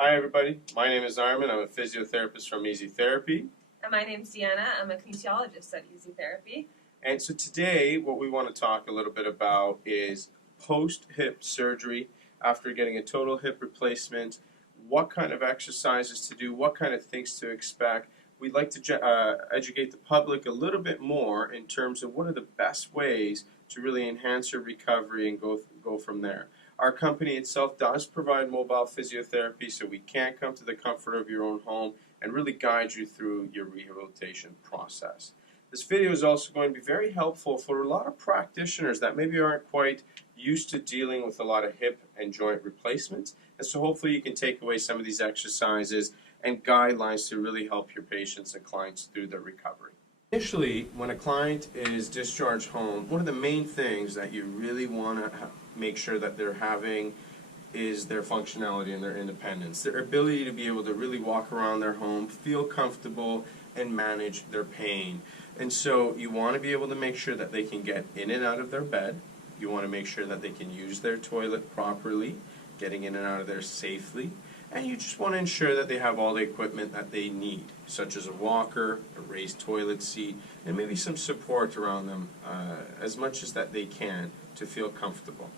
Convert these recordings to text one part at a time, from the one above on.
Hi everybody, my name is Armin. I'm a physiotherapist from Easy Therapy. And my name's Deanna. I'm a kinesiologist at Easy Therapy. And so today what we want to talk a little bit about is post-hip surgery after getting a total hip replacement, what kind of exercises to do, what kind of things to expect. We'd like to educate the public a little bit more in terms of what are the best ways to really enhance your recovery and go from there. Our company itself does provide mobile physiotherapy, so we can come to the comfort of your own home and really guide you through your rehabilitation process. This video is also going to be very helpful for a lot of practitioners that maybe aren't quite used to dealing with a lot of hip and joint replacements. And so hopefully you can take away some of these exercises and guidelines to really help your patients and clients through their recovery. Initially, when a client is discharged home, one of the main things that you really want to make sure that they're having is their functionality and their independence, their ability to be able to really walk around their home, feel comfortable, and manage their pain. And so you want to be able to make sure that they can get in and out of their bed. You want to make sure that they can use their toilet properly, getting in and out of there safely. And you just want to ensure that they have all the equipment that they need, such as a walker, a raised toilet seat, and maybe some support around them as much as that they can to feel comfortable.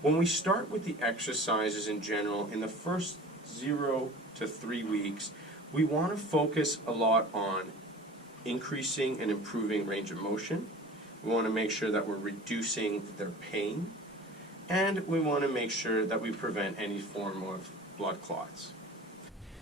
When we start with the exercises in general, in the first 0 to 3 weeks, we want to focus a lot on increasing and improving range of motion. We want to make sure that we're reducing their pain, and we want to make sure that we prevent any form of blood clots.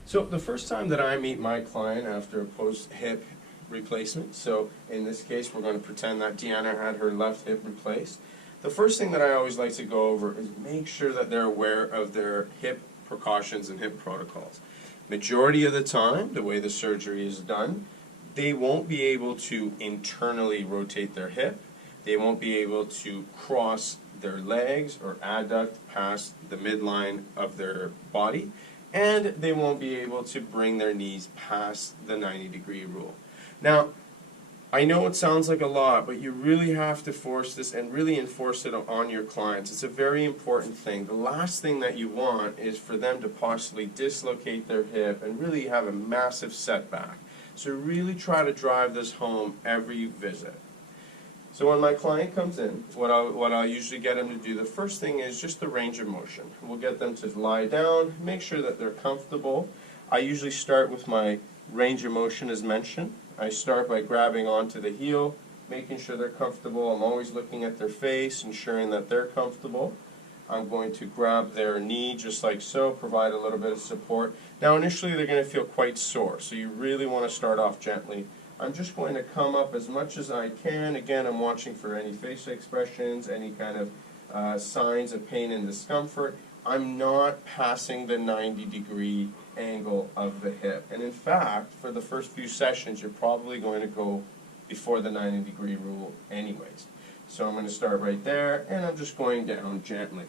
So the first time that I meet my client after a post-hip replacement, so in this case we're going to pretend that Deanna had her left hip replaced, the first thing that I always like to go over is make sure that they're aware of their hip precautions and hip protocols. Majority of the time, the way the surgery is done, they won't be able to internally rotate their hip. They won't be able to cross their legs or adduct past the midline of their body, and they won't be able to bring their knees past the 90-degree rule. Now, I know it sounds like a lot, but you really have to force this and really enforce it on your clients. It's a very important thing. The last thing that you want is for them to possibly dislocate their hip and really have a massive setback. So really try to drive this home every visit. So when my client comes in, what I'll usually get them to do, the first thing is just the range of motion. We'll get them to lie down, make sure that they're comfortable. I usually start with my range of motion as mentioned. I start by grabbing onto the heel, making sure they're comfortable. I'm always looking at their face, ensuring that they're comfortable. I'm going to grab their knee just like so, provide a little bit of support. Now initially they're going to feel quite sore, so you really want to start off gently. I'm just going to come up as much as I can. Again, I'm watching for any facial expressions, any kind of signs of pain and discomfort. I'm not passing the 90-degree angle of the hip. And in fact, for the first few sessions, you're probably going to go before the 90-degree rule anyways. So I'm going to start right there, and I'm just going down gently.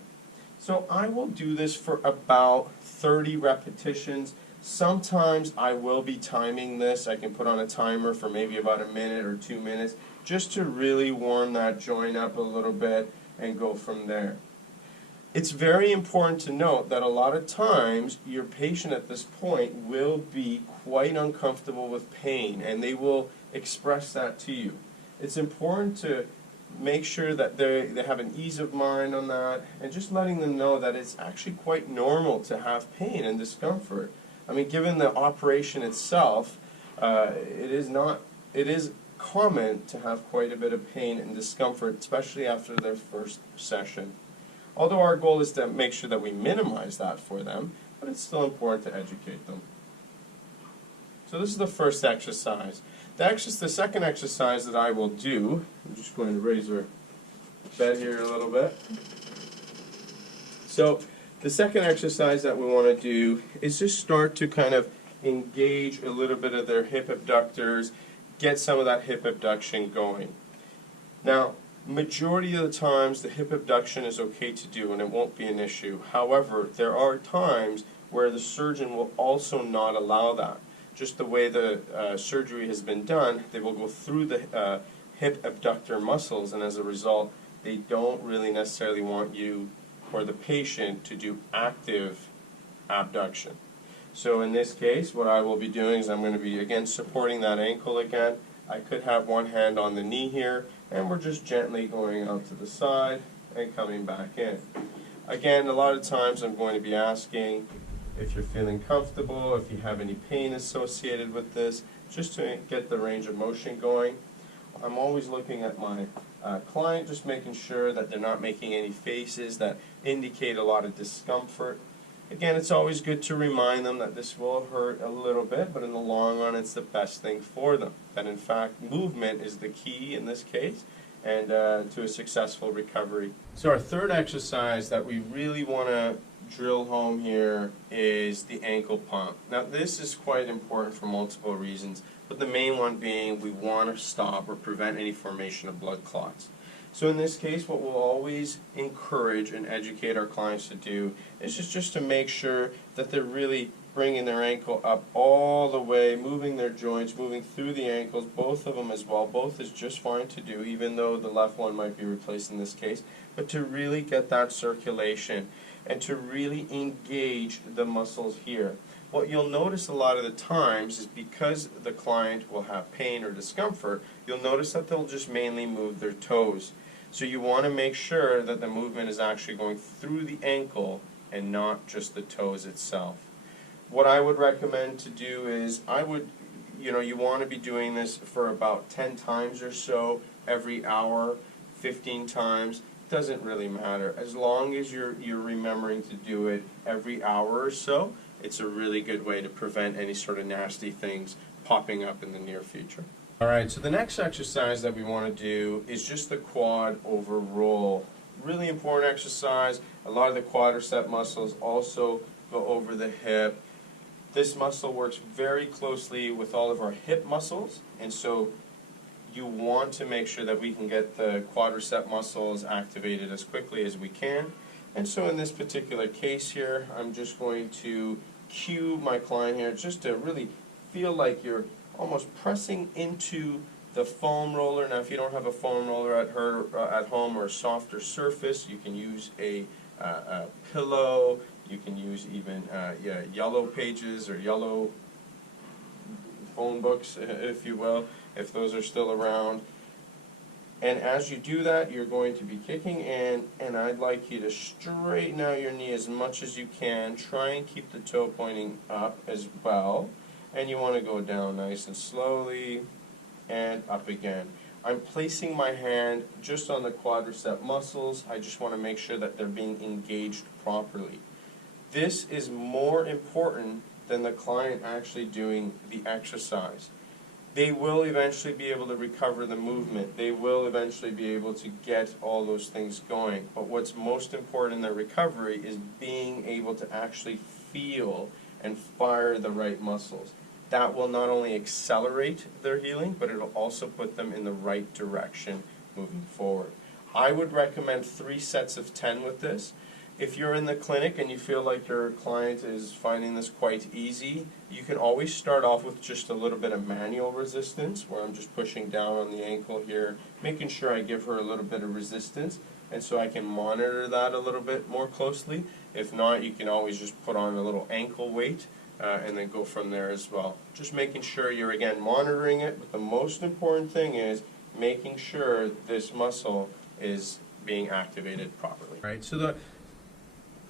So I will do this for about 30 repetitions. Sometimes I will be timing this. I can put on a timer for maybe about a minute or 2 minutes just to really warm that joint up a little bit and go from there. It's very important to note that a lot of times your patient at this point will be quite uncomfortable with pain, and they will express that to you. It's important to make sure that they have an ease of mind on that, and just letting them know that it's actually quite normal to have pain and discomfort. I mean, given the operation itself, it is common to have quite a bit of pain and discomfort, especially after their first session. Although our goal is to make sure that we minimize that for them, but it's still important to educate them. So this is the first exercise. The second exercise that I will do, I'm just going to raise our bed here a little bit. So the second exercise that we want to do is just start to kind of engage a little bit of their hip abductors, get some of that hip abduction going. Now, majority of the times the hip abduction is okay to do and it won't be an issue. However, there are times where the surgeon will also not allow that. Just the way the surgery has been done, they will go through the hip abductor muscles, and as a result, they don't really necessarily want you or the patient to do active abduction. So in this case, what I will be doing is I'm going to be again supporting that ankle again. I could have one hand on the knee here, and we're just gently going out to the side and coming back in. Again, a lot of times I'm going to be asking if you're feeling comfortable, if you have any pain associated with this, just to get the range of motion going. I'm always looking at my client, just making sure that they're not making any faces that indicate a lot of discomfort. Again, it's always good to remind them that this will hurt a little bit, but in the long run, it's the best thing for them. That in fact, movement is the key in this case, and to a successful recovery. So our third exercise that we really want to drill home here is the ankle pump. Now this is quite important for multiple reasons, but the main one being we want to stop or prevent any formation of blood clots. So in this case, what we'll always encourage and educate our clients to do is just to make sure that they're really bringing their ankle up all the way, moving their joints, moving through the ankles, both of them as well. Both is just fine to do, even though the left one might be replaced in this case, but to really get that circulation and to really engage the muscles here. What you'll notice a lot of the times is because the client will have pain or discomfort, you'll notice that they'll just mainly move their toes. So you want to make sure that the movement is actually going through the ankle and not just the toes itself. What I would recommend to do is you want to be doing this for about 10 times or so every hour, 15 times. Doesn't really matter. As long as you're remembering to do it every hour or so, it's a really good way to prevent any sort of nasty things popping up in the near future. Alright, so the next exercise that we want to do is just the quad over roll. Really important exercise. A lot of the quadricep muscles also go over the hip. This muscle works very closely with all of our hip muscles, and so you want to make sure that we can get the quadricep muscles activated as quickly as we can. And so in this particular case here, I'm just going to cue my client here just to really feel like you're almost pressing into the foam roller. Now if you don't have a foam roller at home or a softer surface, you can use a pillow, you can use even yellow pages or yellow phone books, if you will, if those are still around. And as you do that, you're going to be kicking in, and I'd like you to straighten out your knee as much as you can. Try and keep the toe pointing up as well. And you want to go down nice and slowly and up again. I'm placing my hand just on the quadricep muscles. I just want to make sure that they're being engaged properly. This is more important than the client actually doing the exercise. They will eventually be able to recover the movement. They will eventually be able to get all those things going. But what's most important in their recovery is being able to actually feel and fire the right muscles. That will not only accelerate their healing, but it will also put them in the right direction moving forward. I would recommend 3 sets of 10 with this. If you're in the clinic and you feel like your client is finding this quite easy, you can always start off with just a little bit of manual resistance, where I'm just pushing down on the ankle here, making sure I give her a little bit of resistance, and so I can monitor that a little bit more closely. If not, you can always just put on a little ankle weight and then go from there as well. Just making sure you're, again, monitoring it, but the most important thing is making sure this muscle is being activated properly. Right. So the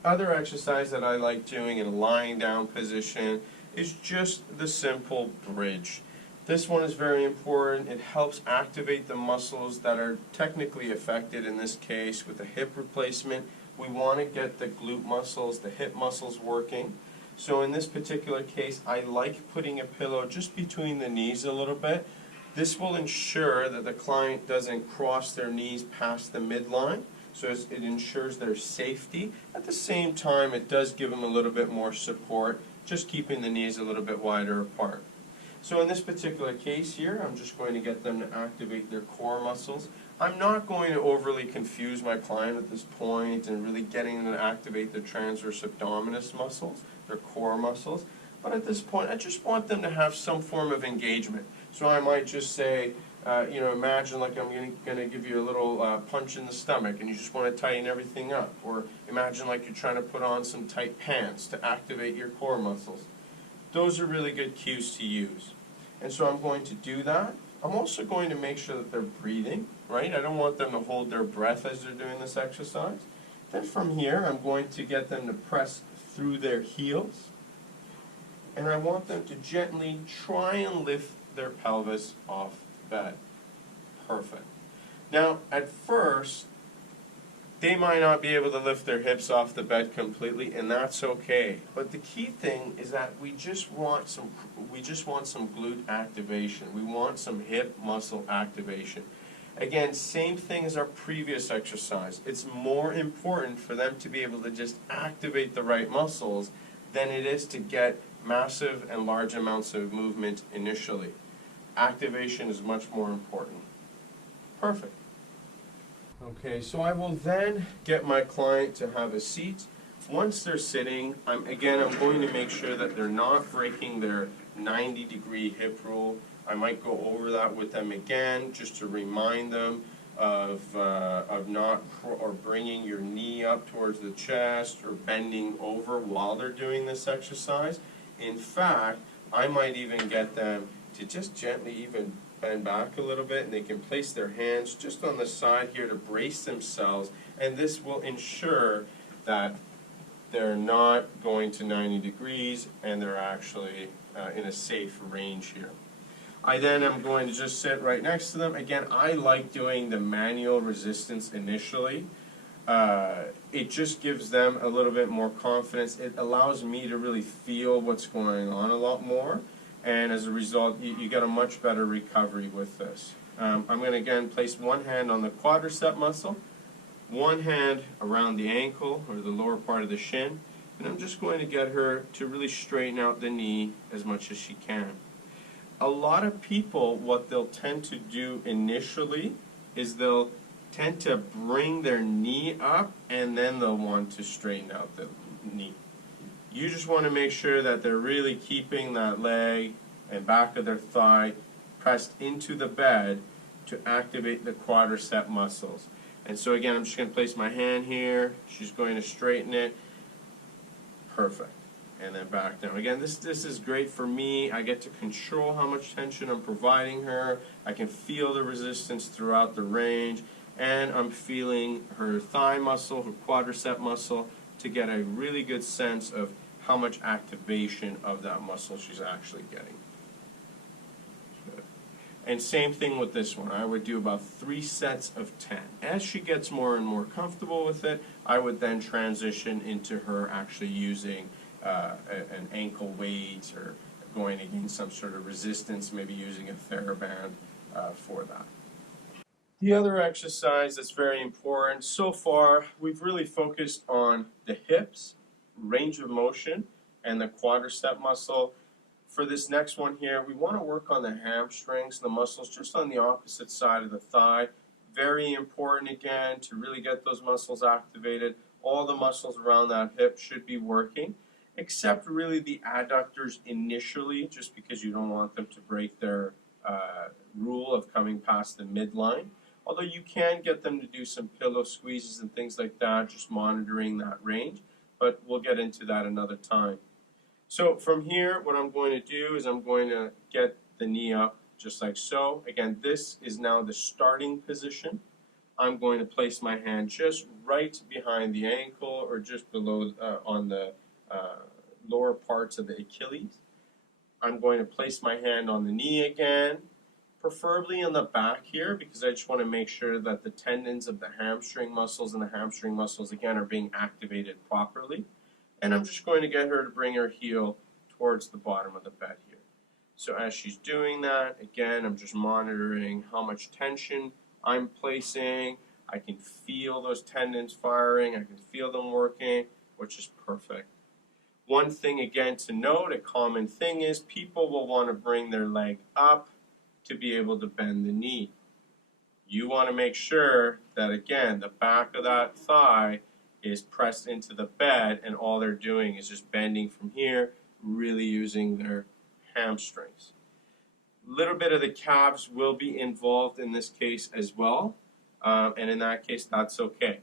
other exercise that I like doing in a lying down position is just the simple bridge. This one is very important. It helps activate the muscles that are technically affected in this case with a hip replacement. We want to get the glute muscles, the hip muscles working. So in this particular case, I like putting a pillow just between the knees a little bit. This will ensure that the client doesn't cross their knees past the midline. So it ensures their safety. At the same time, it does give them a little bit more support, just keeping the knees a little bit wider apart. So in this particular case here, I'm just going to get them to activate their core muscles. I'm not going to overly confuse my client at this point and really getting them to activate their transverse abdominis muscles, their core muscles. But at this point, I just want them to have some form of engagement. So I might just say, imagine like I'm going to give you a little punch in the stomach and you just want to tighten everything up. Or imagine like you're trying to put on some tight pants to activate your core muscles. those are really good cues to use. And so I'm going to do that. I'm also going to make sure that they're breathing, right? I don't want them to hold their breath as they're doing this exercise. Then from here, I'm going to get them to press through their heels. And I want them to gently try and lift their pelvis off the bed. Perfect. Now, at first, they might not be able to lift their hips off the bed completely, and that's okay. But the key thing is that we just want some glute activation. We want some hip muscle activation. Again, same thing as our previous exercise. It's more important for them to be able to just activate the right muscles than it is to get massive and large amounts of movement initially. Activation is much more important. Perfect. Okay, so I will then get my client to have a seat. Once they're sitting, I'm going to make sure that they're not breaking their 90-degree hip rule. I might go over that with them again, just to remind them of not or bringing your knee up towards the chest or bending over while they're doing this exercise. In fact, I might even get them to just gently even bend back a little bit, and they can place their hands just on the side here to brace themselves, and this will ensure that they're not going to 90 degrees and they're actually in a safe range here. I then am going to just sit right next to them. Again, I like doing the manual resistance initially. It just gives them a little bit more confidence. It allows me to really feel what's going on a lot more. And as a result, you get a much better recovery with this. I'm going to again place one hand on the quadricep muscle, one hand around the ankle or the lower part of the shin, and I'm just going to get her to really straighten out the knee as much as she can. A lot of people, what they'll tend to do initially is they'll tend to bring their knee up and then they'll want to straighten out the knee. You just want to make sure that they're really keeping that leg and back of their thigh pressed into the bed to activate the quadricep muscles. And so again, I'm just going to place my hand here. She's going to straighten it. Perfect. And then back down. Again, this is great for me. I get to control how much tension I'm providing her. I can feel the resistance throughout the range. And I'm feeling her thigh muscle, her quadricep muscle, to get a really good sense of how much activation of that muscle she's actually getting. Good. And same thing with this one. I would do about 3 sets of 10. As she gets more and more comfortable with it, I would then transition into her actually using an ankle weight or going against some sort of resistance, maybe using a TheraBand for that. The other exercise that's very important, so far we've really focused on the hips, range of motion, and the quadricep muscle. For this next one here, we want to work on the hamstrings, the muscles just on the opposite side of the thigh. Very important again to really get those muscles activated. All the muscles around that hip should be working, except really the adductors initially, just because you don't want them to break their rule of coming past the midline. Although you can get them to do some pillow squeezes and things like that, just monitoring that range, but we'll get into that another time. So from here, what I'm going to do is I'm going to get the knee up just like so. Again, this is now the starting position. I'm going to place my hand just right behind the ankle or just below on the lower parts of the Achilles. I'm going to place my hand on the knee again, preferably in the back here, because I just want to make sure that the tendons of the hamstring muscles and the hamstring muscles again are being activated properly. And I'm just going to get her to bring her heel towards the bottom of the bed here. So as she's doing that, again, I'm just monitoring how much tension I'm placing. I can feel those tendons firing. I can feel them working, which is perfect. One thing again to note, a common thing is people will want to bring their leg up to be able to bend the knee. You want to make sure that, again, the back of that thigh is pressed into the bed and all they're doing is just bending from here, really using their hamstrings. A little bit of the calves will be involved in this case as well, and in that case, that's okay.